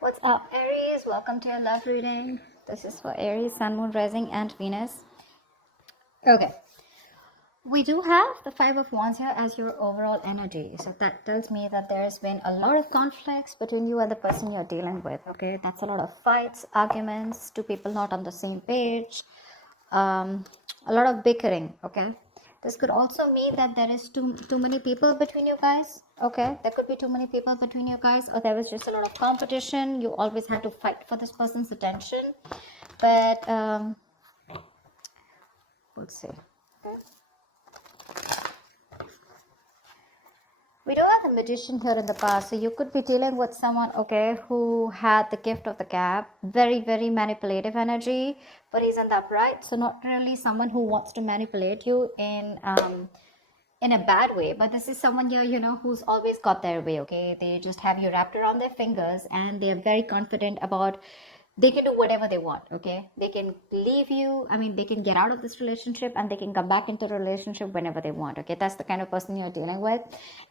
What's up, Aries? Welcome to your love reading. This is for Aries, Sun, Moon, Rising, and Venus. Okay, we do have the Five of Wands here as your overall energy. So that tells me that there's been a lot of conflicts between you and the person you're dealing with. Okay, that's a lot of fights, arguments, two people not on the same page, a lot of bickering. Okay, this could also mean that there is too many people between you guys. Okay, there could be too many people between you guys, or there was just a lot of competition. You always had to fight for this person's attention. But we'll see. We do have a magician here in the past, so you could be dealing with someone, okay, who had the gift of the gab, very, very manipulative energy, but he's in the upright, so not really someone who wants to manipulate you in a bad way, but this is someone here, who's always got their way, okay? They just have you wrapped around their fingers, and they're very confident about they can do whatever they want, okay? They can leave you, they can get out of this relationship and they can come back into the relationship whenever they want, okay? That's the kind of person you're dealing with.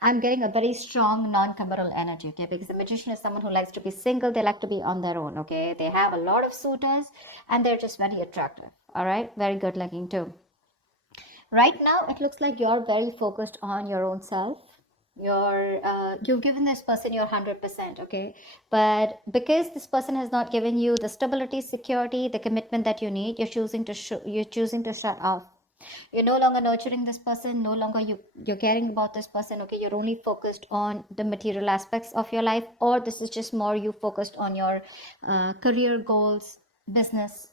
I'm getting a very strong non-committal energy, okay? Because the magician is someone who likes to be single, they like to be on their own, okay? They have a lot of suitors and they're just very attractive, all right? Very good looking too. Right now, it looks like you're very focused on your own self. You've given this person your 100%, okay? But because this person has not given you the stability, security, the commitment that you need, you're choosing to shut off. You're no longer nurturing this person, no longer you're caring about this person, okay? You're only focused on the material aspects of your life, or this is just more you focused on your career goals, business,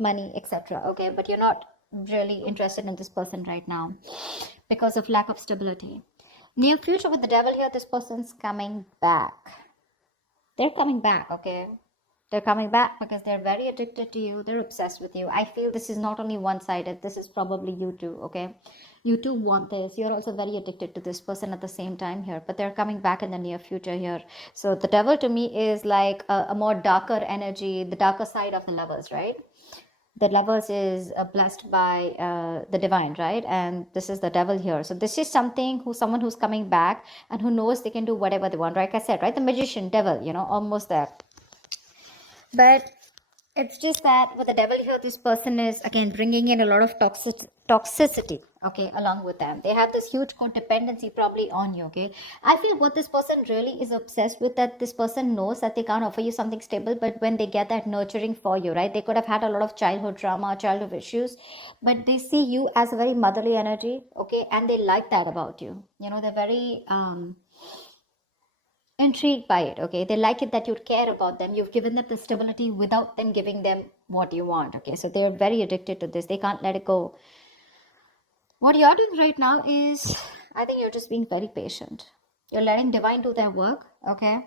money, etc. Okay, but you're not really interested in this person right now because of lack of stability. Near future with the devil here, this person's coming back. They're coming back, okay? They're coming back because they're very addicted to you. They're obsessed with you. I feel this is not only one-sided. This is probably you too, okay? You too want this. You're also very addicted to this person at the same time here, but they're coming back in the near future here. So the devil to me is like a more darker energy, the darker side of the lovers, right? The lovers is blessed by the divine, right? And this is the devil here. So this is someone who's coming back and who knows they can do whatever they want, like I said, right? The magician, devil, almost there. But it's just that with the devil here, this person is again bringing in a lot of toxicity, okay, along with them. They have this huge codependency probably on you, okay? I feel what this person really is obsessed with, that this person knows that they can't offer you something stable, but when they get that nurturing for you, right? They could have had a lot of childhood trauma, childhood issues, but they see you as a very motherly energy, okay? And they like that about you. They're very intrigued by it, okay? They like it that you care about them. You've given them the stability without them giving them what you want, okay? So they're very addicted to this. They can't let it go. What you're doing right now is, I think you're just being very patient. You're letting divine do their work, okay?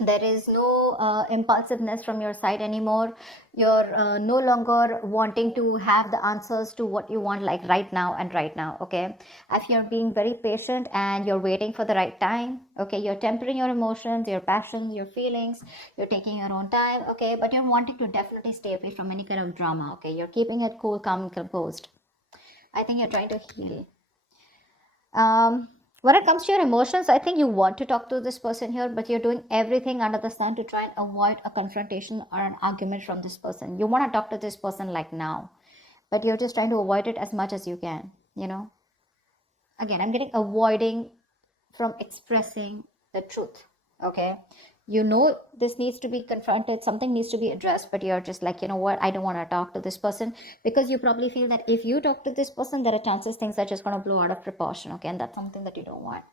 There is no impulsiveness from your side anymore. You're no longer wanting to have the answers to what you want, like right now and right now, okay? If you're being very patient and you're waiting for the right time, okay? You're tempering your emotions, your passions, your feelings. You're taking your own time, okay? But you're wanting to definitely stay away from any kind of drama, okay? You're keeping it cool, calm, and composed. I think you're trying to heal. When it comes to your emotions, I think you want to talk to this person here, but you're doing everything under the sun to try and avoid a confrontation or an argument from this person. You want to talk to this person like now, but you're just trying to avoid it as much as you can, Again, I'm getting avoiding from expressing the truth, okay? This needs to be confronted, something needs to be addressed, but you're just like, you know what, I don't want to talk to this person, because you probably feel that if you talk to this person, there are chances things are just going to blow out of proportion, okay? And that's something that you don't want.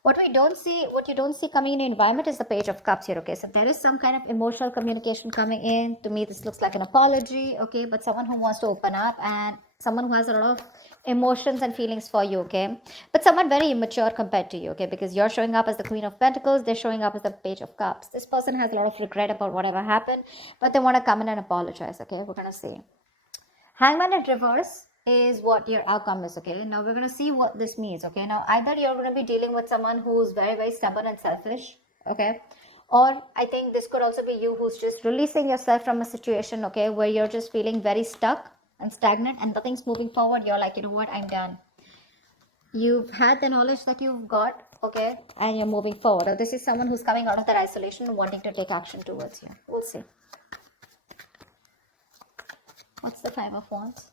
What you don't see coming in the environment is the Page of Cups here, okay? So there is some kind of emotional communication coming in. To me, this looks like an apology, okay? But someone who wants to open up, and someone who has a lot of emotions and feelings for you, okay? But someone very immature compared to you, okay? Because you're showing up as the Queen of Pentacles, they're showing up as the Page of Cups. This person has a lot of regret about whatever happened, but they want to come in and apologize, okay? We're going to see. Hangman in reverse is what your outcome is, okay? Now we're going to see what this means, okay? Now either you're going to be dealing with someone who's very, very stubborn and selfish, okay? Or I think this could also be you who's just releasing yourself from a situation, okay, where you're just feeling very stuck and stagnant and nothing's moving forward. You're like, you know what, I'm done. You've had the knowledge that you've got, okay, and you're moving forward. Or this is someone who's coming out of that isolation and wanting to take action towards you. We'll see. What's the Five of Wands?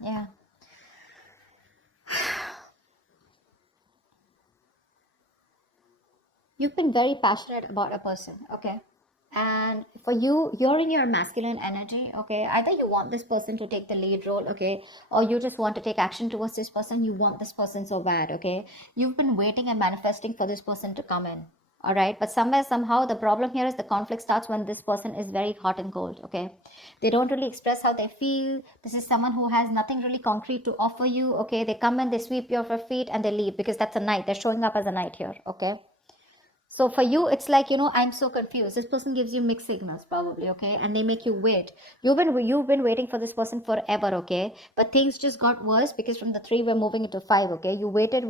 Yeah. You've been very passionate about a person, okay? And for you, you're in your masculine energy, okay? Either you want this person to take the lead role, okay? Or you just want to take action towards this person. You want this person so bad, okay? You've been waiting and manifesting for this person to come in, all right? But somewhere, somehow, the problem here is the conflict starts when this person is very hot and cold, okay? They don't really express how they feel. This is someone who has nothing really concrete to offer you, okay? They come in, they sweep you off your feet, and they leave because that's a knight. They're showing up as a knight here, okay? So for you, it's like, I'm so confused. This person gives you mixed signals, probably, okay? And they make you wait. You've been waiting for this person forever, okay? But things just got worse because from the 3, we're moving into 5, okay? You waited.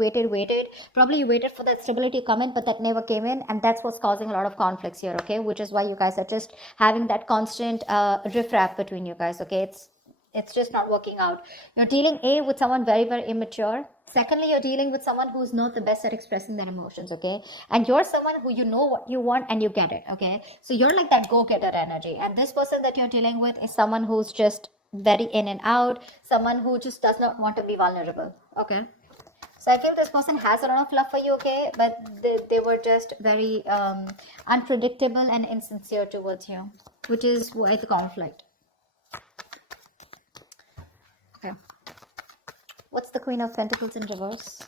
Probably you waited for that stability to come in, but that never came in. And that's what's causing a lot of conflicts here, okay? Which is why you guys are just having that constant riff-raff between you guys, okay? It's just not working out. You're dealing with someone very, very immature. Secondly, you're dealing with someone who's not the best at expressing their emotions, okay? And you're someone who you know what you want and you get it, okay? So you're like that go-getter energy. And this person that you're dealing with is someone who's just very in and out, someone who just does not want to be vulnerable, okay? So I feel this person has a lot of love for you, okay? But they were just very unpredictable and insincere towards you, which is why the conflict. Okay. What's the Queen of Pentacles in reverse?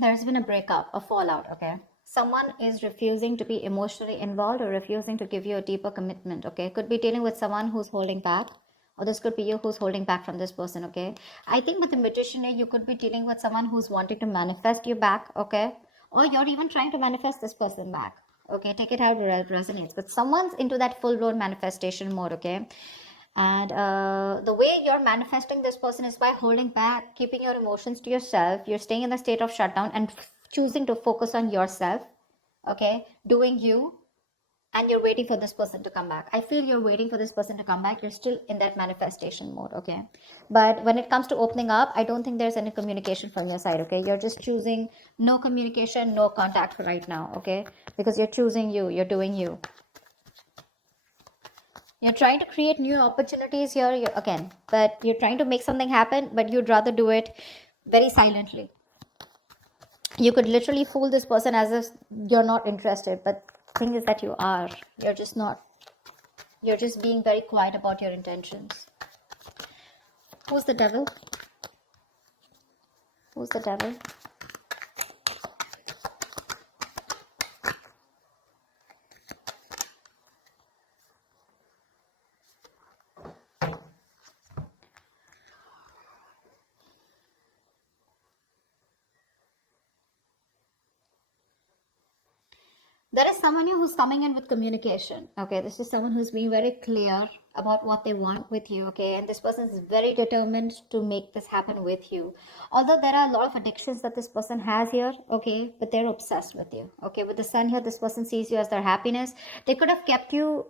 There's been a breakup, a fallout, okay? Someone is refusing to be emotionally involved or refusing to give you a deeper commitment, okay? Could be dealing with someone who's holding back, or this could be you who's holding back from this person, okay? I think with the Magician here, you could be dealing with someone who's wanting to manifest you back, okay? Or you're even trying to manifest this person back, okay? Take it how it resonates. But someone's into that full-blown manifestation mode, okay? And the way you're manifesting this person is by holding back, keeping your emotions to yourself. You're staying in the state of shutdown and choosing to focus on yourself, okay? Doing you, and you're waiting for this person to come back. I feel you're waiting for this person to come back. You're still in that manifestation mode, okay? But when it comes to opening up, I don't think there's any communication from your side, okay? You're just choosing no communication, no contact right now, okay? Because you're choosing you, you're doing you. You're trying to create new opportunities here again, but you're trying to make something happen, but you'd rather do it very silently. You could literally fool this person as if you're not interested, but thing is that you are. You're just not. You're just being very quiet about your intentions. Who's the devil? Who's the devil? There is someone who's coming in with communication, okay? This is someone who's being very clear about what they want with you, okay? And this person is very determined to make this happen with you. Although there are a lot of addictions that this person has here, okay? But they're obsessed with you, okay? With the sun here, this person sees you as their happiness. They could have kept you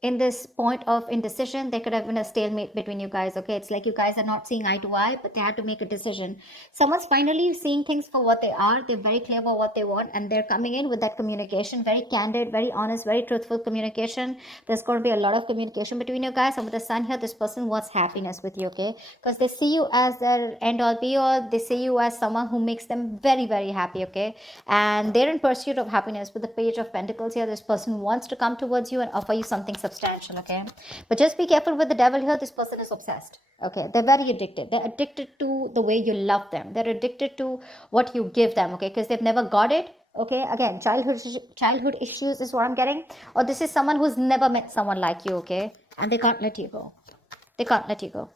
in this point of indecision. There could have been a stalemate between you guys, okay? It's like you guys are not seeing eye to eye, but they had to make a decision. Someone's finally seeing things for what they are. They're very clear about what they want, and they're coming in with that communication, very candid, very honest, very truthful communication. There's going to be a lot of communication between you guys. And with the sun here, this person wants happiness with you, okay? Because they see you as their end all be all. They see you as someone who makes them very, very happy, okay? And they're in pursuit of happiness. With the Page of Pentacles here, this person wants to come towards you and offer you something substantial, okay? But just be careful with the devil here. This person is obsessed, okay? They're very addicted. They're addicted to the way you love them. They're addicted to what you give them, okay? Because they've never got it, okay? Again, childhood issues is what I'm getting. Or this is someone who's never met someone like you, okay? And they can't let you go. They can't let you go.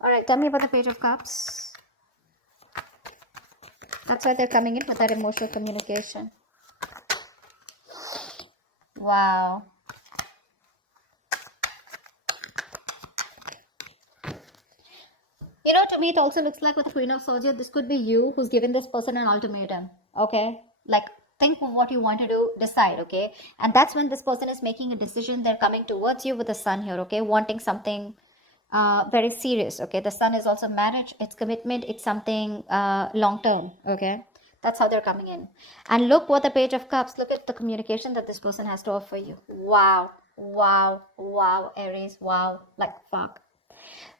All right, tell me about the Page of Cups. That's why they're coming in with that emotional communication. Wow. You know, to me, it also looks like with the Queen of Swords here, this could be you who's given this person an ultimatum. Okay. Like, think of what you want to do, decide. Okay. And that's when this person is making a decision. They're coming towards you with the sun here. Okay. Wanting something very serious. Okay. The sun is also marriage, it's commitment, it's something long term. Okay. That's how they're coming in. And look what the Page of Cups, look at the communication that this person has to offer you. Wow. Wow. Wow. Aries. Wow. Like, fuck.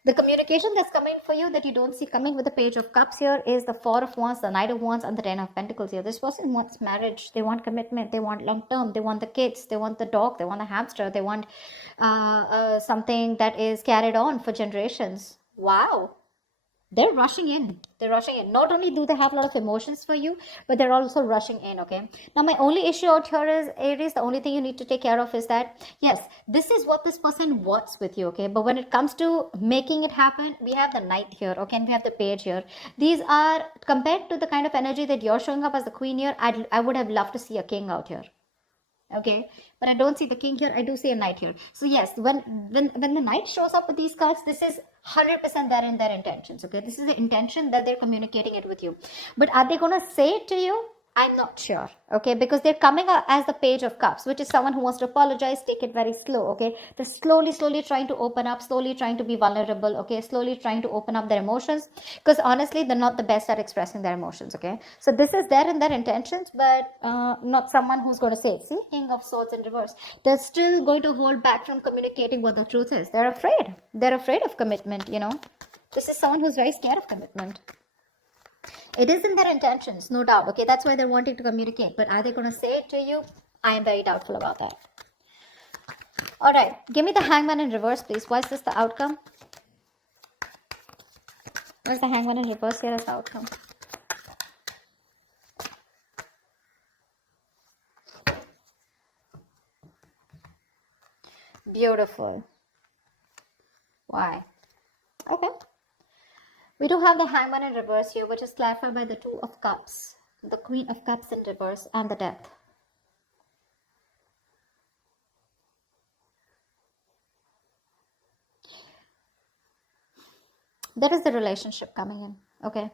The communication that's coming for you that you don't see coming with the Page of Cups here is the Four of Wands, the Knight of Wands, and the Ten of Pentacles here. This person wants marriage. They want commitment. They want long term. They want the kids. They want the dog. They want the hamster. They want something that is carried on for generations. Wow. They're rushing in. They're rushing in. Not only do they have a lot of emotions for you, but they're also rushing in. Okay. Now, my only issue out here is, Aries, the only thing you need to take care of is that, yes, this is what this person wants with you. Okay. But when it comes to making it happen, we have the Knight here. Okay. And we have the Page here. These are, compared to the kind of energy that you're showing up as the Queen here, I would have loved to see a King out here. Okay, but I don't see the King here. I do see a Knight here. So yes, when the Knight shows up with these cards, this is 100% there in their intentions. Okay, this is the intention that they're communicating it with you. But are they gonna say it to you? I'm not sure. Okay, because they're coming up as the Page of Cups, which is someone who wants to apologize, take it very slow. Okay, they're slowly trying to open up, slowly trying to be vulnerable. Okay, slowly trying to open up their emotions, because honestly, they're not the best at expressing their emotions. Okay, so this is there in their intentions, but not someone who's going to say it. See, King of Swords in reverse. They're still going to hold back from communicating what the truth is. They're afraid. They're afraid of commitment. You know, this is someone who's very scared of commitment. It is in their intentions, no doubt. Okay, that's why they're wanting to communicate. But are they going to say it to you? I am very doubtful about that. All right, give me the Hangman in reverse, please. Why is this the outcome? Where's the Hangman in reverse here as the outcome? Beautiful. Why? Okay. We do have the Hangman in reverse here, which is clarified by the Two of Cups, the Queen of Cups in reverse, and the Death. There is the relationship coming in, okay?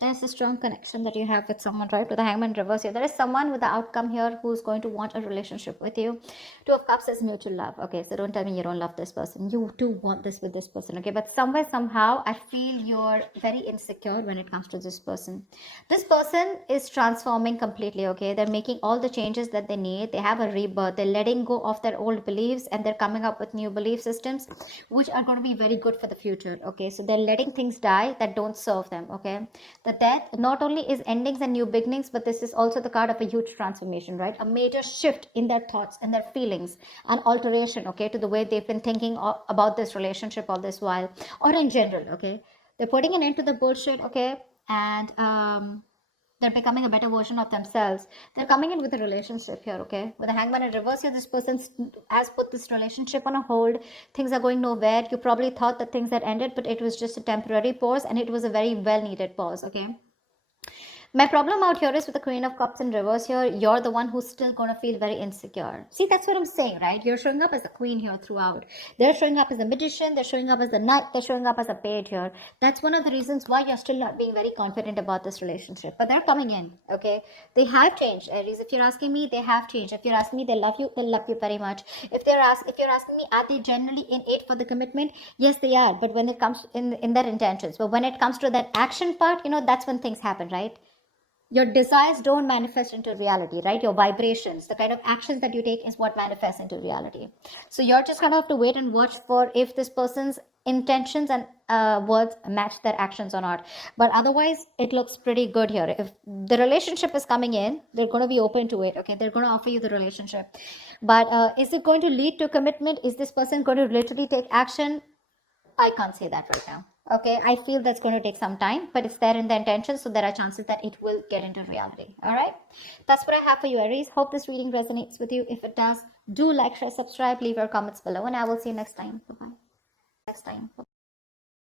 There's a strong connection that you have with someone, right? With the Hangman reverse here, there is someone with the outcome here who's going to want a relationship with you. Two of Cups is mutual love. Okay, so don't tell me you don't love this person. You do want this with this person. Okay, but somewhere, somehow, I feel you're very insecure when it comes to this person. This person is transforming completely. Okay, they're making all the changes that they need. They have a rebirth. They're letting go of their old beliefs and they're coming up with new belief systems which are going to be very good for the future. Okay, so they're letting things die that don't serve them. Okay, the Death not only is endings and new beginnings, but this is also the card of a huge transformation, right? A major shift in their thoughts and their feelings, an alteration, okay, to the way they've been thinking about this relationship all this while, or in general. Okay, they're putting an end to the bullshit. Okay, and they're becoming a better version of themselves. They're coming in with a relationship here. Okay, with the Hangman in reverse here, this person has put this relationship on a hold. Things are going nowhere. You probably thought that things had ended, but it was just a temporary pause, and it was a very well needed pause. Okay, my problem out here is with the Queen of Cups in reverse here, you're the one who's still going to feel very insecure. See, that's what I'm saying, right? You're showing up as the Queen here throughout. They're showing up as a Magician. They're showing up as the Knight. They're showing up as a Page here. That's one of the reasons why you're still not being very confident about this relationship. But they're coming in, okay? They have changed, Aries. If you're asking me, they have changed. If you're asking me, they love you very much. If you're asking me, are they generally in it for the commitment? Yes, they are. But when it comes in their intentions, but when it comes to that action part, you know, that's when things happen, right? Your desires don't manifest into reality, right? Your vibrations, the kind of actions that you take is what manifests into reality. So you're just gonna have to wait and watch for if this person's intentions and words match their actions or not. But otherwise, it looks pretty good here. If the relationship is coming in, they're going to be open to it. Okay, they're going to offer you the relationship. But is it going to lead to commitment? Is this person going to literally take action? I can't say that right now. Okay, I feel that's going to take some time, but it's there in the intention, so there are chances that it will get into reality. All right, that's what I have for you, Aries. Hope this reading resonates with you. If it does, do like, share, subscribe, leave your comments below, and I will see you next time. Bye-bye. Next time.